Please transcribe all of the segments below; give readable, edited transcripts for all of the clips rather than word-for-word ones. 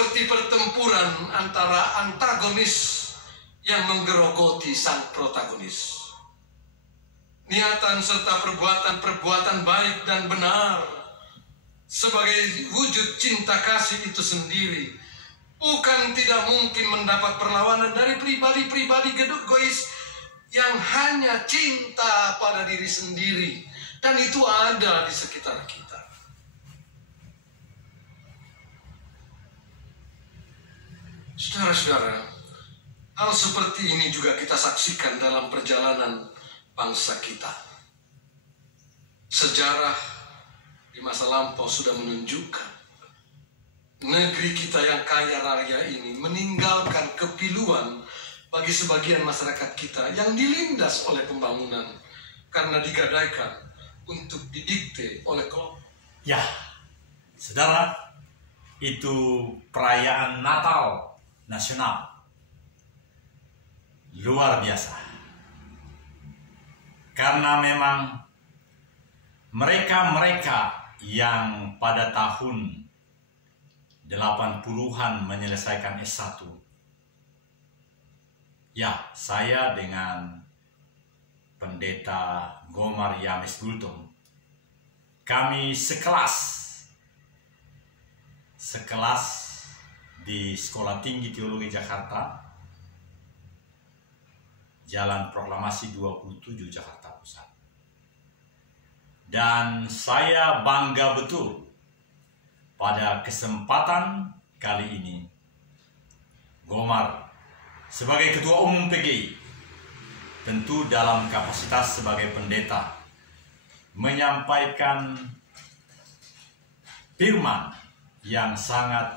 seperti pertempuran antara antagonis yang menggerogoti sang protagonis. Niatan serta perbuatan baik dan benar sebagai wujud cinta kasih itu sendiri bukan tidak mungkin mendapat perlawanan dari pribadi-pribadi egois yang hanya cinta pada diri sendiri, dan itu ada di sekitar kita. Saudara-saudara, hal seperti ini juga kita saksikan dalam perjalanan bangsa kita. Sejarah di masa lampau sudah menunjukkan negeri kita yang kaya raya ini meninggalkan kepiluan bagi sebagian masyarakat kita yang dilindas oleh pembangunan karena digadaikan untuk didikte oleh kelompok. Ya, saudara, itu perayaan Natal nasional luar biasa, karena memang mereka yang pada tahun 80-an menyelesaikan S1, ya, saya dengan Pendeta Gomar Yames Gultom, kami sekelas di Sekolah Tinggi Teologi Jakarta, Jalan Proklamasi 27 Jakarta Pusat. Dan saya bangga betul pada kesempatan kali ini Gomar sebagai Ketua Umum PGI, tentu dalam kapasitas sebagai pendeta, menyampaikan firman yang sangat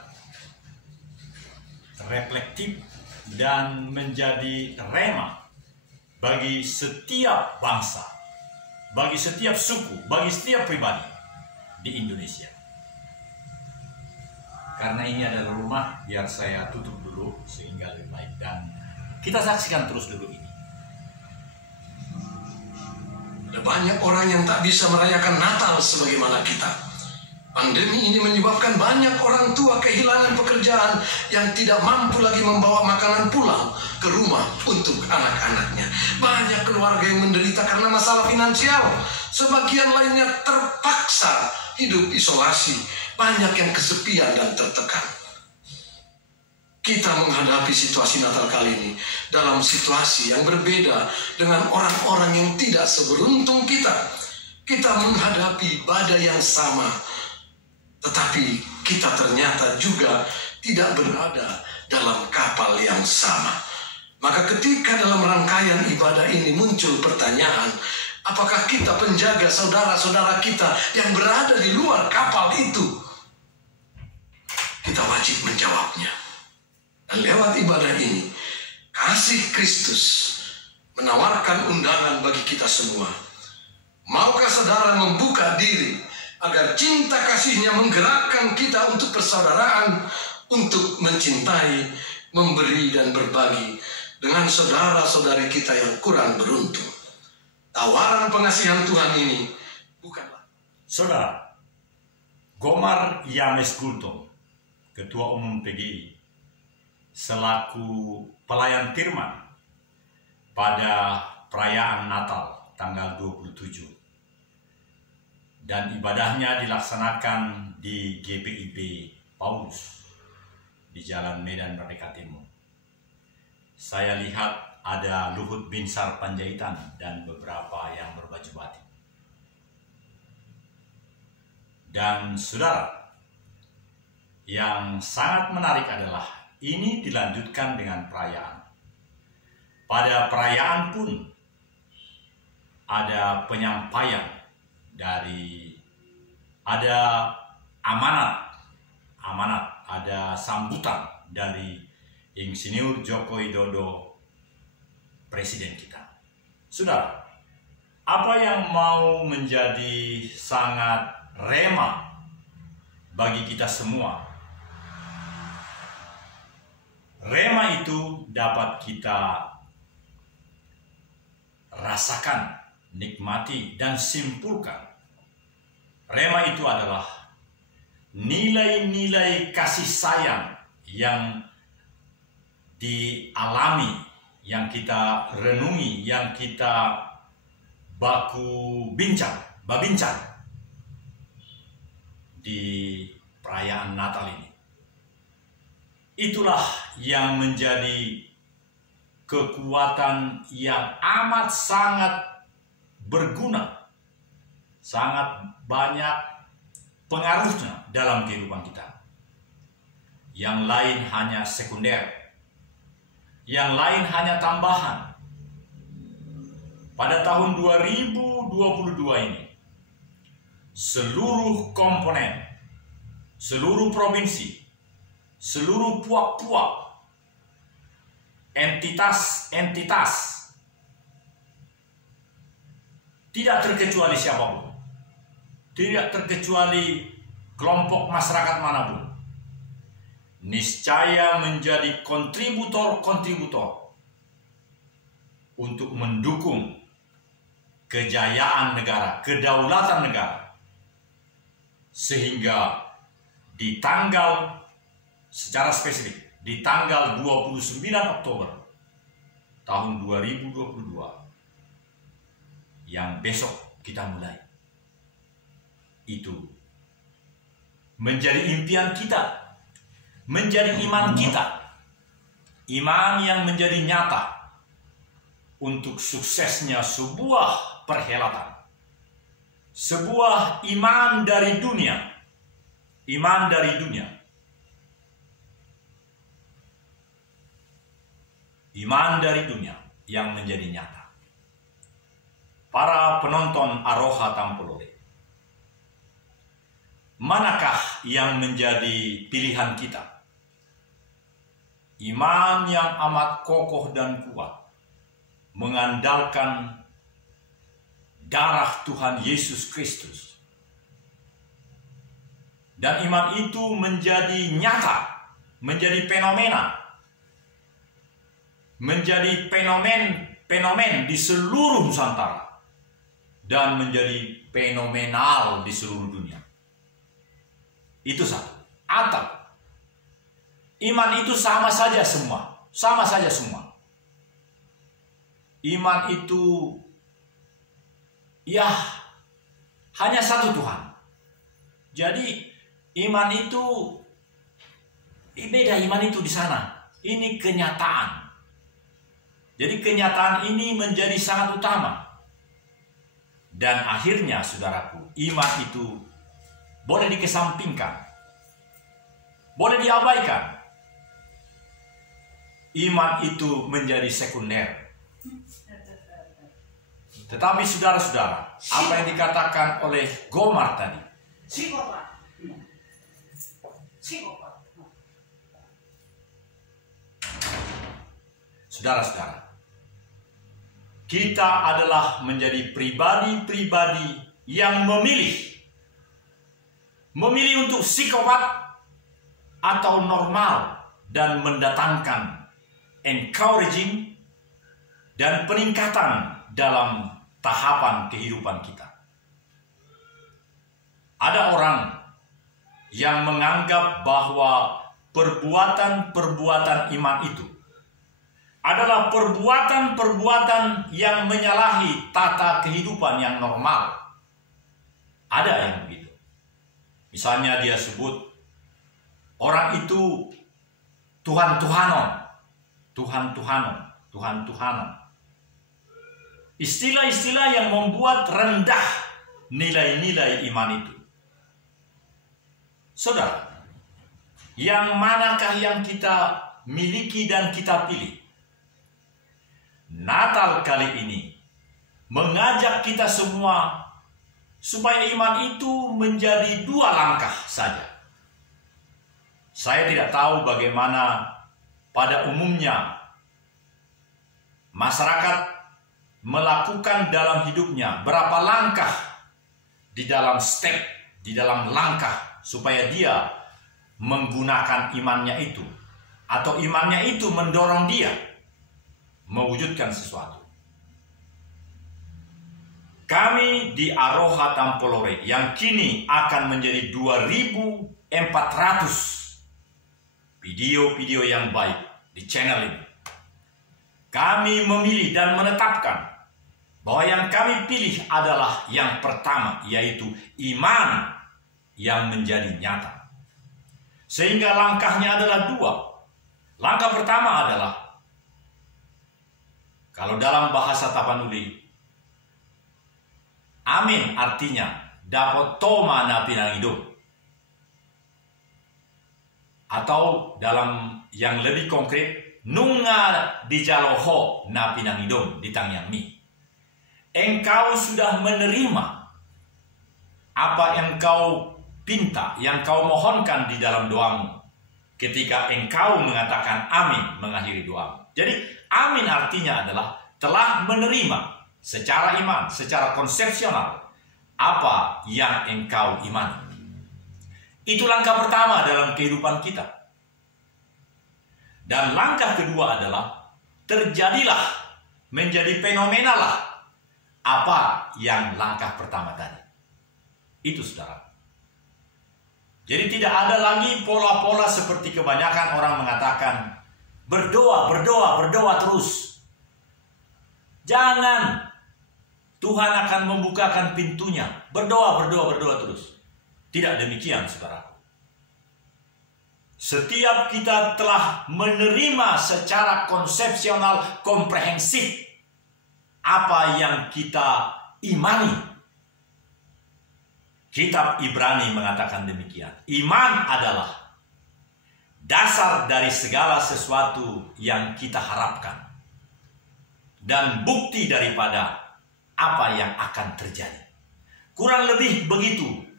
reflektif dan menjadi rema bagi setiap bangsa, bagi setiap suku, bagi setiap pribadi di Indonesia. Karena ini adalah rumah, biar saya tutup dulu sehingga lebih baik, dan kita saksikan terus dulu ini. Ada banyak orang yang tak bisa merayakan Natal sebagaimana kita. Pandemi ini menyebabkan banyak orang tua kehilangan pekerjaan yang tidak mampu lagi membawa makanan pulang ke rumah untuk anak-anaknya. Banyak keluarga yang menderita karena masalah finansial. Sebagian lainnya terpaksa hidup isolasi. Banyak yang kesepian dan tertekan. Kita menghadapi situasi Natal kali ini dalam situasi yang berbeda dengan orang-orang yang tidak seberuntung kita. Kita menghadapi badai yang sama, tetapi kita ternyata juga tidak berada dalam kapal yang sama. Maka ketika dalam rangkaian ibadah ini muncul pertanyaan, apakah kita penjaga saudara-saudara kita yang berada di luar kapal itu? Kita wajib menjawabnya. Dan lewat ibadah ini, kasih Kristus menawarkan undangan bagi kita semua. Maukah saudara membuka diri agar cinta kasihnya menggerakkan kita untuk persaudaraan, untuk mencintai, memberi dan berbagi dengan saudara-saudari kita yang kurang beruntung. Tawaran pengasihan Tuhan ini bukanlah. Saudara, Gomar Yames Gultom, Ketua Umum PGI, selaku pelayan firman pada perayaan Natal tanggal 27, dan ibadahnya dilaksanakan di GPIB Paulus di Jalan Medan Merdeka Timur. Saya lihat ada Luhut Binsar Panjaitan dan beberapa yang berbaju batik. Dan saudara, yang sangat menarik adalah ini dilanjutkan dengan perayaan. Pada perayaan pun ada penyampaian ada amanat, ada sambutan dari Insinyur Joko Widodo, Presiden kita. Saudara, apa yang mau menjadi sangat rema bagi kita semua? Rema itu dapat kita rasakan, nikmati, dan simpulkan. Rema itu adalah nilai-nilai kasih sayang yang dialami, yang kita renungi, yang kita babincang di perayaan Natal ini. Itulah yang menjadi kekuatan yang amat sangat berguna, sangat banyak pengaruhnya dalam kehidupan kita. Yang lain hanya sekunder, yang lain hanya tambahan. Pada tahun 2022 ini, seluruh komponen, seluruh provinsi, seluruh puak-puak, entitas-entitas, tidak terkecuali siapapun, tidak terkecuali kelompok masyarakat manapun, niscaya menjadi kontributor-kontributor untuk mendukung kejayaan negara, kedaulatan negara, sehingga di tanggal, secara spesifik, di tanggal 29 Oktober tahun 2022 yang besok kita mulai, itu menjadi impian kita, menjadi iman kita, iman yang menjadi nyata untuk suksesnya sebuah perhelatan, sebuah iman dari dunia, iman dari dunia, iman dari dunia yang menjadi nyata. Para penonton Aroha Tampolore, manakah yang menjadi pilihan kita? Iman yang amat kokoh dan kuat, mengandalkan darah Tuhan Yesus Kristus. Dan iman itu menjadi nyata, menjadi fenomena, menjadi fenomen di seluruh Nusantara, dan menjadi fenomenal di seluruh dunia. Itu satu. Atau iman itu sama saja semua. Iman itu ya hanya satu Tuhan. Jadi iman itu beda, iman itu di sana. Ini kenyataan. Jadi kenyataan ini menjadi sangat utama. Dan akhirnya saudaraku, iman itu boleh dikesampingkan, boleh diabaikan. Iman itu menjadi sekunder. Tetapi saudara-saudara, apa yang dikatakan oleh Gomar tadi, saudara-saudara, kita adalah menjadi pribadi-pribadi yang memilih untuk psikopat atau normal, dan mendatangkan encouraging dan peningkatan dalam tahapan kehidupan kita. Ada orang yang menganggap bahwa perbuatan-perbuatan iman itu adalah perbuatan-perbuatan yang menyalahi tata kehidupan yang normal. Ada yang begitu. Misalnya dia sebut orang itu Tuhan-Tuhanon. Istilah-istilah yang membuat rendah nilai-nilai iman itu. Saudara, yang manakah yang kita miliki dan kita pilih? Natal kali ini mengajak kita semua supaya iman itu menjadi 2 langkah saja. Saya tidak tahu bagaimana pada umumnya masyarakat melakukan dalam hidupnya, berapa langkah di dalam step, di dalam langkah supaya dia menggunakan imannya itu, atau imannya itu mendorong dia mewujudkan sesuatu. Kami di Aroha Tampolore yang kini akan menjadi 2.400 video-video yang baik di channel ini. Kami memilih dan menetapkan bahwa yang kami pilih adalah yang pertama, yaitu iman yang menjadi nyata. Sehingga langkahnya adalah dua. Langkah pertama adalah, kalau dalam bahasa Tapanuli, amin artinya dapat toma na pinangidom. Atau dalam yang lebih konkret, nunga dijaloho na pinangidom di tangyang mi. Engkau sudah menerima apa yang kau pinta, yang kau mohonkan di dalam doamu ketika engkau mengatakan amin mengakhiri doamu. Jadi amin artinya adalah telah menerima secara iman, secara konsepsional apa yang engkau imani. Itu langkah pertama dalam kehidupan kita. Dan langkah kedua adalah terjadilah, menjadi fenomenalah apa yang langkah pertama tadi. Itu saudara. Jadi tidak ada lagi pola-pola seperti kebanyakan orang mengatakan berdoa, berdoa, berdoa terus. Jangan. Tuhan akan membukakan pintunya. Berdoa, berdoa, berdoa terus. Tidak demikian, saudara. Setiap kita telah menerima secara konsepsional, komprehensif apa yang kita imani. Kitab Ibrani mengatakan demikian. Iman adalah dasar dari segala sesuatu yang kita harapkan. Dan bukti daripada apa yang akan terjadi. Kurang lebih begitu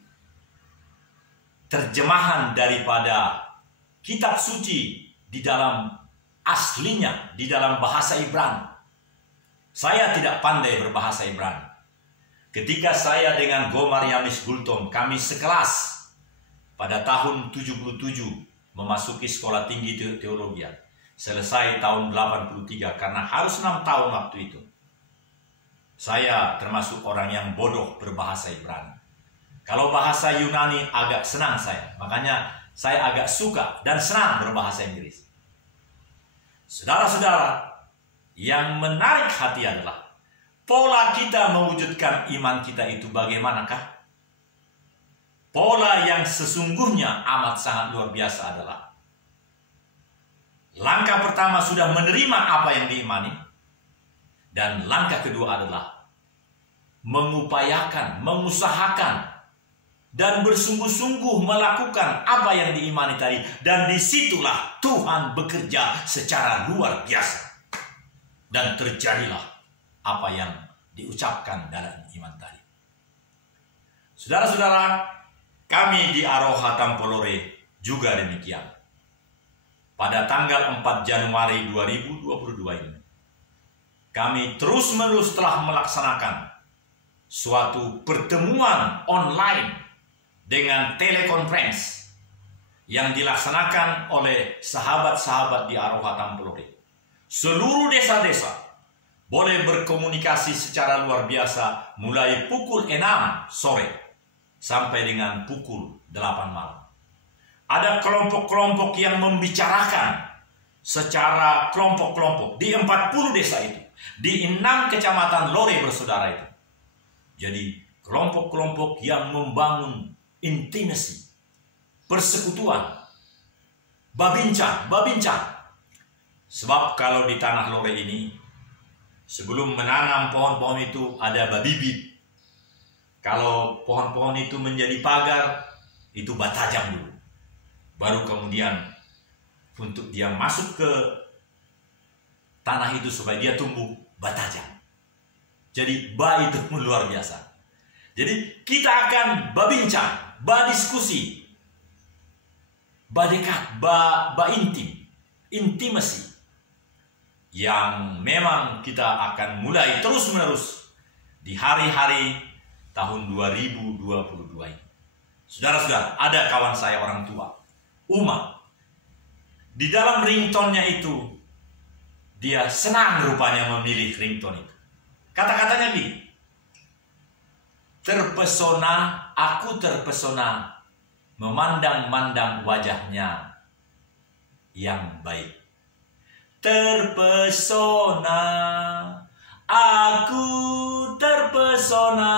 terjemahan daripada kitab suci di dalam aslinya, di dalam bahasa Ibrani. Saya tidak pandai berbahasa Ibrani. Ketika saya dengan Gomar Yamis Gultom, kami sekelas pada tahun 77 memasuki sekolah tinggi teologi. Selesai tahun 83 karena harus 6 tahun waktu itu. Saya termasuk orang yang bodoh berbahasa Ibrani. Kalau bahasa Yunani agak senang saya. Makanya saya agak suka dan senang berbahasa Inggris. Saudara-saudara, yang menarik hati adalah pola kita mewujudkan iman kita itu bagaimanakah? Pola yang sesungguhnya amat sangat luar biasa adalah langkah pertama sudah menerima apa yang diimani. Dan langkah kedua adalah mengupayakan, mengusahakan, dan bersungguh-sungguh melakukan apa yang diimani tadi. Dan disitulah Tuhan bekerja secara luar biasa. Dan terjadilah apa yang diucapkan dalam iman tadi. Saudara-saudara, kami di Aroha Tampolore juga demikian. Pada tanggal 4 Januari 2022 ini, kami terus-menerus telah melaksanakan suatu pertemuan online dengan telekonferensi yang dilaksanakan oleh sahabat-sahabat di Aroha Tampolore. Seluruh desa-desa boleh berkomunikasi secara luar biasa mulai pukul 6 sore sampai dengan pukul 8 malam. Ada kelompok-kelompok yang membicarakan secara kelompok-kelompok di 40 desa itu. Di 6 kecamatan Lore bersaudara itu. Jadi kelompok-kelompok yang membangun intimasi, persekutuan, babincang. Sebab kalau di tanah Lore ini, sebelum menanam pohon-pohon itu ada babibit. Kalau pohon-pohon itu menjadi pagar, itu batajam dulu. Baru kemudian untuk dia masuk ke tanah itu supaya dia tumbuh batajam. Jadi itu luar biasa. Jadi kita akan berbincang, berdiskusi, berdekat, intimasi yang memang kita akan mulai terus-menerus di hari-hari tahun 2022 ini. Saudara-saudara, ada kawan saya orang tua, Uma. Di dalam ringtone-nya itu, dia senang rupanya memilih ringtone itu. Kata-katanya begini, aku terpesona memandang-mandang wajahnya. yang baik. Terpesona, aku terpesona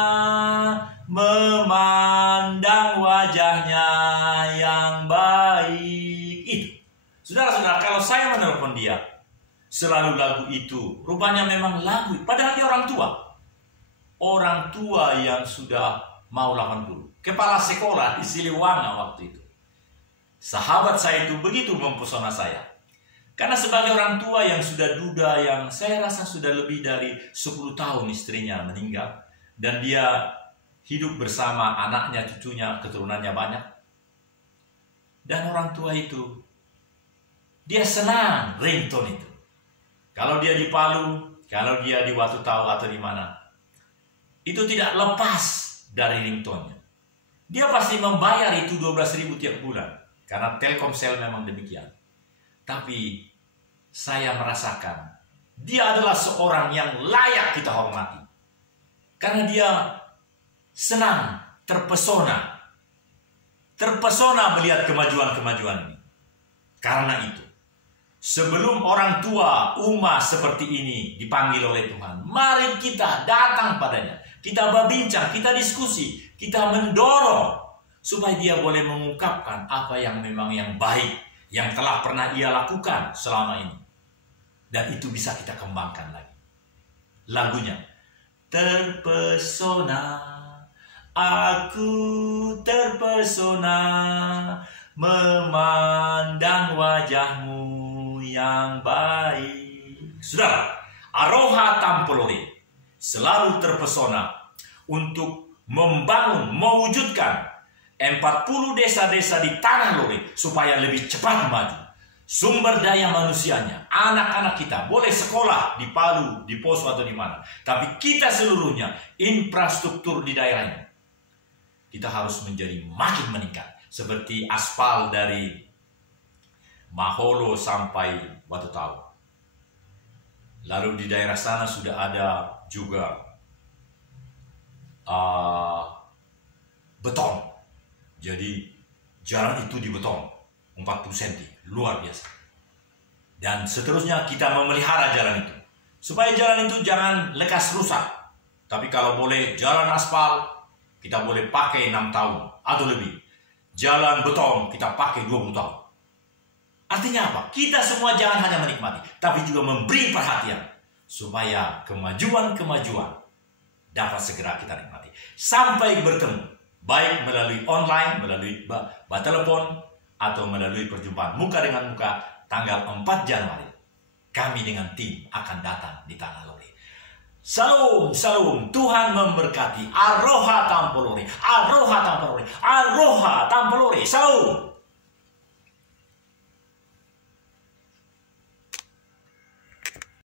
memandang wajahnya yang baik. Itu, saudara-saudara, kalau saya menelpon dia, selalu lagu itu, rupanya memang lagu, padahal dia orang tua. Orang tua yang sudah mau 80, kepala sekolah di Siliwangi waktu itu. Sahabat saya itu begitu mempesona saya. Karena sebagai orang tua yang sudah duda, yang saya rasa sudah lebih dari 10 tahun istrinya meninggal, dan dia hidup bersama anaknya, cucunya, keturunannya banyak. Dan orang tua itu, dia senang ringtone itu. Kalau dia di Palu, kalau dia di Watu Tahu atau di mana, itu tidak lepas dari ringtone-nya. Dia pasti membayar itu 12.000 tiap bulan, karena Telkomsel memang demikian. Tapi saya merasakan dia adalah seorang yang layak kita hormati. Karena dia senang, terpesona. Terpesona melihat kemajuan-kemajuan ini. Karena itu, sebelum orang tua umat seperti ini dipanggil oleh Tuhan, mari kita datang padanya. Kita berbincang, kita diskusi, kita mendorong supaya dia boleh mengungkapkan apa yang memang yang baik yang telah pernah ia lakukan selama ini. Dan itu bisa kita kembangkan lagi. Lagunya, terpesona, aku terpesona memandang wajahmu yang baik. Saudara, Aroha Tampolore selalu terpesona untuk membangun, mewujudkan 40 desa-desa di Tanah Lore supaya lebih cepat maju. Sumber daya manusianya, anak-anak kita boleh sekolah di Palu, di Poso atau di mana. Tapi kita seluruhnya, infrastruktur di daerahnya, kita harus menjadi makin meningkat. Seperti aspal dari Maholo sampai Watu Tahu. Lalu di daerah sana sudah ada juga beton. Jadi jalan itu dibeton 40 cm, luar biasa. Dan seterusnya kita memelihara jalan itu, supaya jalan itu jangan lekas rusak. Tapi kalau boleh jalan aspal, kita boleh pakai 6 tahun atau lebih. Jalan beton kita pakai 20 tahun. Artinya apa? Kita semua jangan hanya menikmati, tapi juga memberi perhatian supaya kemajuan-kemajuan dapat segera kita nikmati. Sampai bertemu, baik melalui online, melalui telepon, atau melalui perjumpaan muka dengan muka tanggal 4 Januari. Kami dengan tim akan datang di Tanah Lore. Salam, salam, Tuhan memberkati. Aroha Tampolore, Aroha Tampolore, Aroha Tampolore, salam.